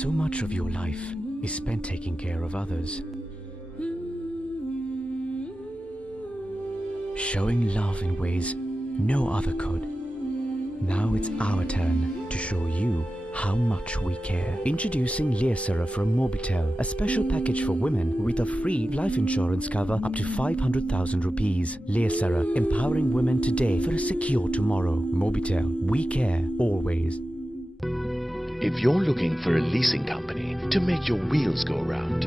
So much of your life is spent taking care of others, showing love in ways no other could. Now it's our turn to show you how much we care. Introducing Leasera from Mobitel, a special package for women with a free life insurance cover up to 500,000 rupees. Leasera, empowering women today for a secure tomorrow. Mobitel, we care always. If you're looking for a leasing company to make your wheels go round,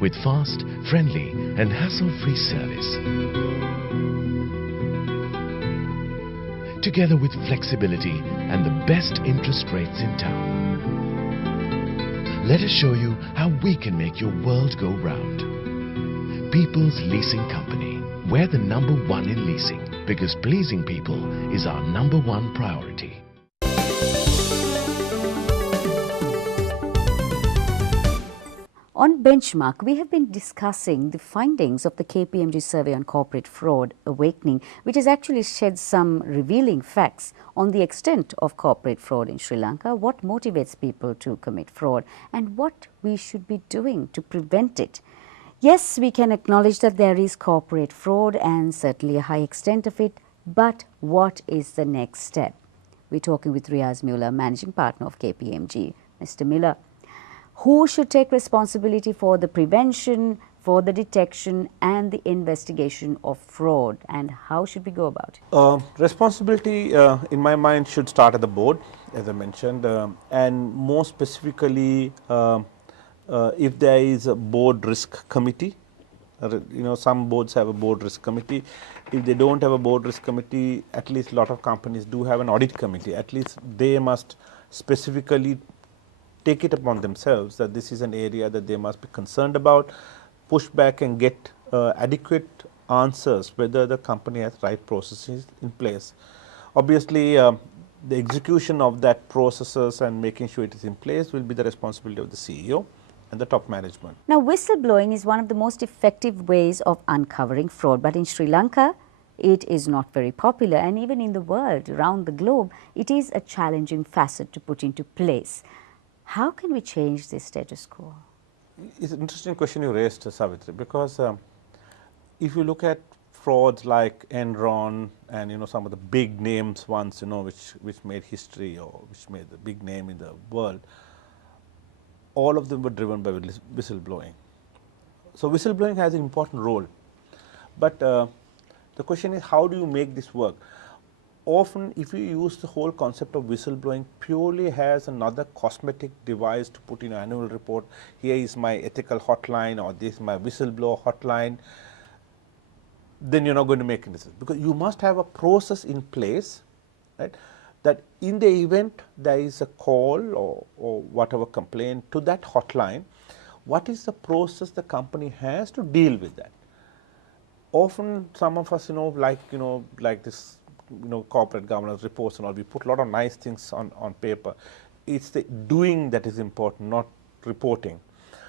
with fast, friendly and hassle-free service, together with flexibility and the best interest rates in town, let us show you how we can make your world go round. People's Leasing Company. We're the #1 in leasing because pleasing people is our #1 priority. On Benchmark, we have been discussing the findings of the KPMG survey on corporate fraud awakening, which has actually shed some revealing facts on the extent of corporate fraud in Sri Lanka, what motivates people to commit fraud, and what we should be doing to prevent it. Yes, we can acknowledge that there is corporate fraud and certainly a high extent of it, but what is the next step? We're talking with Reyaz Mihular, Managing Partner of KPMG. Mr. Miller, who should take responsibility for the prevention, for the detection and the investigation of fraud, and how should we go about it? Responsibility, in my mind, should start at the board, as I mentioned, and more specifically, if there is a board risk committee. Some boards have a board risk committee. If they don't have a board risk committee, at least a lot of companies do have an audit committee. At least they must specifically take it upon themselves that this is an area that they must be concerned about, push back and get adequate answers whether the company has right processes in place. Obviously, the execution of that processes and making sure it is in place will be the responsibility of the CEO and the top management. Now, whistleblowing is one of the most effective ways of uncovering fraud, but in Sri Lanka, it is not very popular, and even in the world, around the globe, it is a challenging facet to put into place. How can we change this status quo? It's an interesting question you raised, Savitri, because if you look at frauds like Enron and some of the big names once, which made history or which made the big name in the world, all of them were driven by whistleblowing. So whistleblowing has an important role, but the question is, how do you make this work? Often, if you use the whole concept of whistleblowing purely as another cosmetic device to put in an annual report, here is my ethical hotline or this is my whistleblower hotline, then you're not going to make any sense, because you must have a process in place, right, that in the event there is a call or whatever complaint to that hotline, what is the process the company has to deal with that? Often some of us, like this, corporate governance reports and all, we put a lot of nice things on paper. It's the doing that is important, not reporting.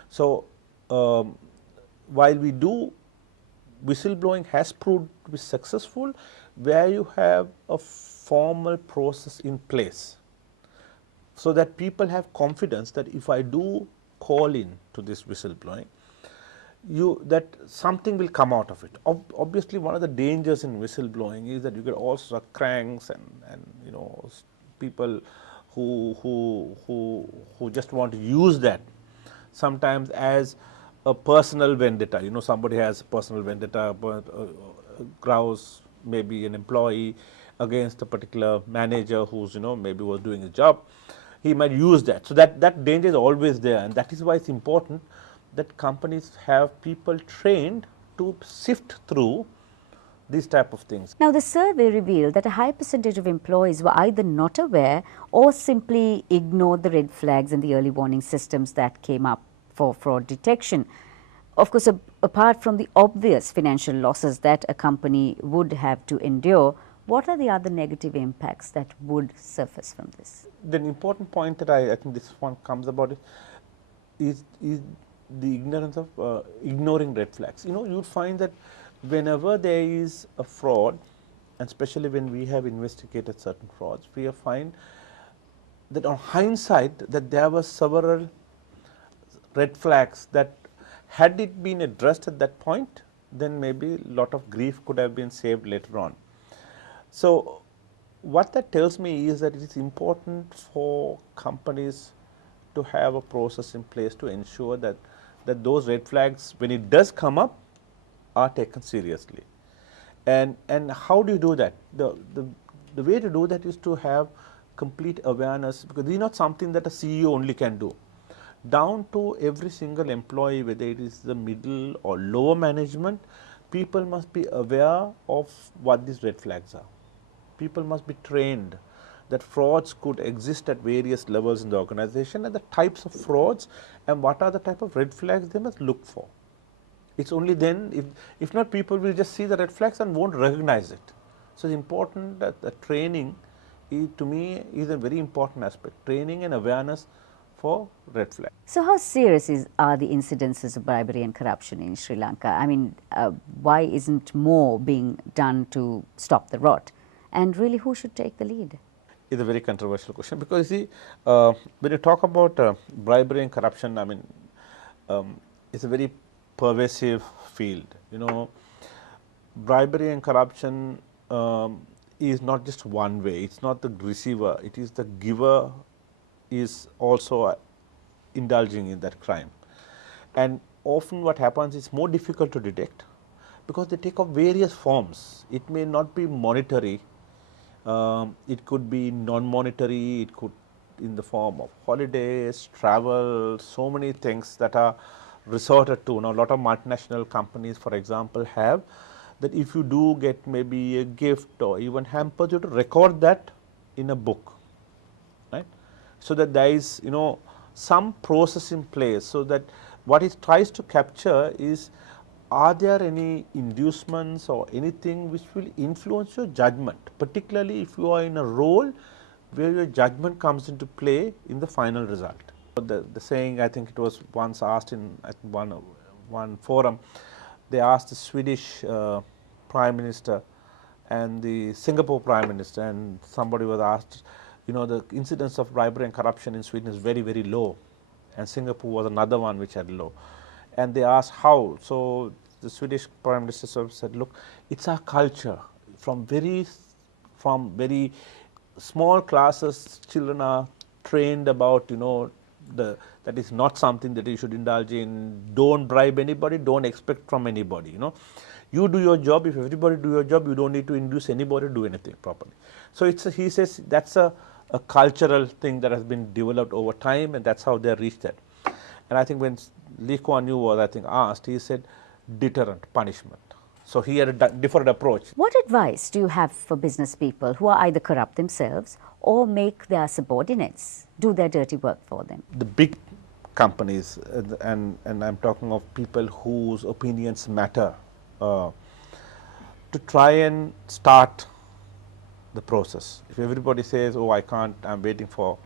So, while we do, whistleblowing has proved to be successful where you have a formal process in place, so that people have confidence that if I do call in to this whistleblowing, that something will come out of it. Obviously, one of the dangers in whistleblowing is that you get all sorts of cranks and people who just want to use that sometimes as a personal vendetta. Somebody has a personal vendetta, grouse maybe an employee against a particular manager who's maybe was doing his job. He might use that. So that danger is always there, and that is why it's important that companies have people trained to sift through these type of things. Now, the survey revealed that a high percentage of employees were either not aware or simply ignored the red flags and the early warning systems that came up for fraud detection. Of course, apart from the obvious financial losses that a company would have to endure, what are the other negative impacts that would surface from this? The important point that I think this one comes about is the ignorance of ignoring red flags. You'd find that whenever there is a fraud, and especially when we have investigated certain frauds, we find that on hindsight that there were several red flags that had it been addressed at that point, then maybe a lot of grief could have been saved later on. So, what that tells me is that it is important for companies to have a process in place to ensure that those red flags, when it does come up, are taken seriously. And how do you do that? The way to do that is to have complete awareness, because this is not something that a CEO only can do. Down to every single employee, whether it is the middle or lower management, people must be aware of what these red flags are. People must be trained that frauds could exist at various levels in the organization, and the types of frauds and what are the type of red flags they must look for. It's only then, if not, people will just see the red flags and won't recognize it. So, it's important that the training to me is a very important aspect, training and awareness for red flags. So how serious are the incidences of bribery and corruption in Sri Lanka? I mean, why isn't more being done to stop the rot? And really, who should take the lead? It's a very controversial question, because you see, when you talk about bribery and corruption, I mean, it's a very pervasive field. You know, bribery and corruption is not just one way. It's not the receiver, it is the giver is also indulging in that crime. And often what happens is more difficult to detect, because they take up various forms. It may not be monetary, it could be non-monetary, it could in the form of holidays, travel, so many things that are resorted to. Now, a lot of multinational companies, for example, have that if you do get maybe a gift or even hampers, you have to record that in a book, right? So that there is, you know, some process in place, so that what it tries to capture is, are there any inducements or anything which will influence your judgment, particularly if you are in a role where your judgment comes into play in the final result. The saying, I think it was once asked in at one forum, they asked the Swedish Prime Minister and the Singapore Prime Minister, and somebody was asked, you know, the incidence of bribery and corruption in Sweden is very, very low, and Singapore was another one which had low. And they asked how. So, the Swedish Prime Minister said, look, it's our culture. From very small classes, children are trained about, you know, that is not something that you should indulge in. Don't bribe anybody, don't expect from anybody, you know. You do your job. If everybody do your job, you don't need to induce anybody to do anything properly. So, he says that's a cultural thing that has been developed over time, and that's how they reached that. And I think when Lee Kuan Yew was, I think, asked, he said deterrent, punishment. So, he had a different approach. What advice do you have for business people who are either corrupt themselves or make their subordinates do their dirty work for them? The big companies, and I'm talking of people whose opinions matter, to try and start the process. If everybody says, oh, I can't, I'm waiting for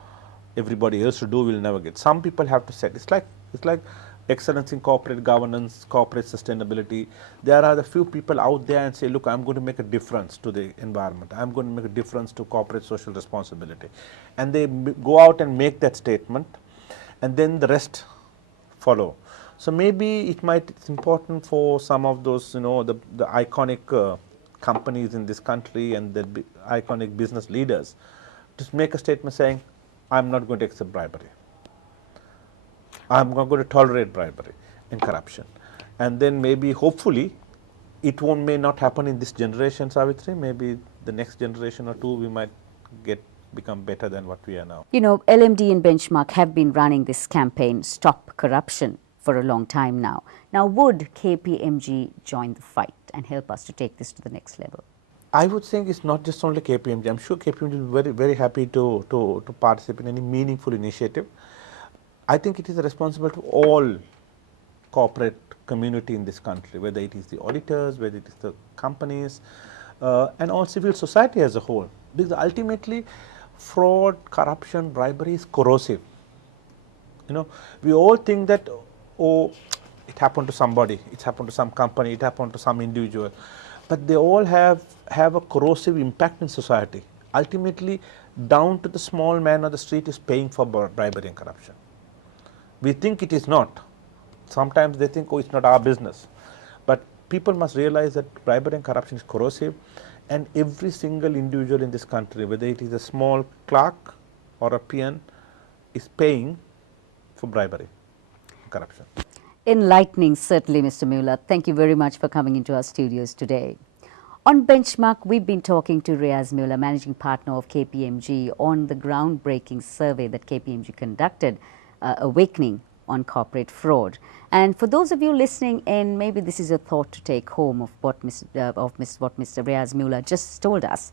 everybody else to do, we'll never get. Some people have to set. It's like excellence in corporate governance, corporate sustainability. There are the few people out there and say, look, I'm going to make a difference to the environment. I'm going to make a difference to corporate social responsibility. And they go out and make that statement, and then the rest follow. So, maybe it's important for some of those, you know, the iconic companies in this country and the iconic business leaders to make a statement saying, I'm not going to accept bribery. I'm not going to tolerate bribery and corruption. And then maybe, hopefully, it may not happen in this generation, Savitri. Maybe the next generation or two, we might become better than what we are now. You know, LMD and Benchmark have been running this campaign, Stop Corruption, for a long time now. Now, would KPMG join the fight and help us to take this to the next level? I would think it's not just only KPMG. I'm sure KPMG will be very, very happy to participate in any meaningful initiative. I think it is responsible to all corporate community in this country, whether it is the auditors, whether it is the companies, and all civil society as a whole. Because ultimately, fraud, corruption, bribery is corrosive. You know, we all think that, oh, it happened to somebody, it happened to some company, it happened to some individual, but they all have a corrosive impact in society. ultimately down to the small man on the street is paying for bribery and corruption. We think it is not. Sometimes they think, oh, it's not our business. But people must realize that bribery and corruption is corrosive, and every single individual in this country, whether it is a small clerk or a peon, is paying for bribery and corruption. Enlightening, certainly, Mr. Mihular. Thank you very much for coming into our studios today. On Benchmark, we've been talking to Reyaz Mihular, Managing Partner of KPMG, on the groundbreaking survey that KPMG conducted, Awakening on Corporate Fraud. And for those of you listening in, maybe this is a thought to take home of what Mr. Reyaz Mihular just told us.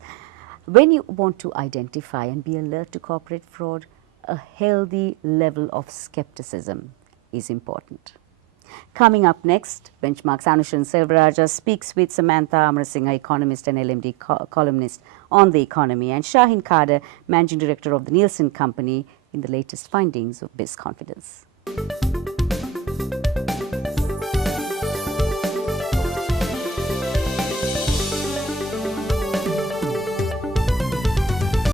When you want to identify and be alert to corporate fraud, a healthy level of skepticism is important. Coming up next, Benchmark's Anushan Selvaraja speaks with Samantha Amarasinghe, economist and LMD columnist on the economy, and Shaheen Kader, Managing Director of the Nielsen Company, in the latest findings of BizConfidence.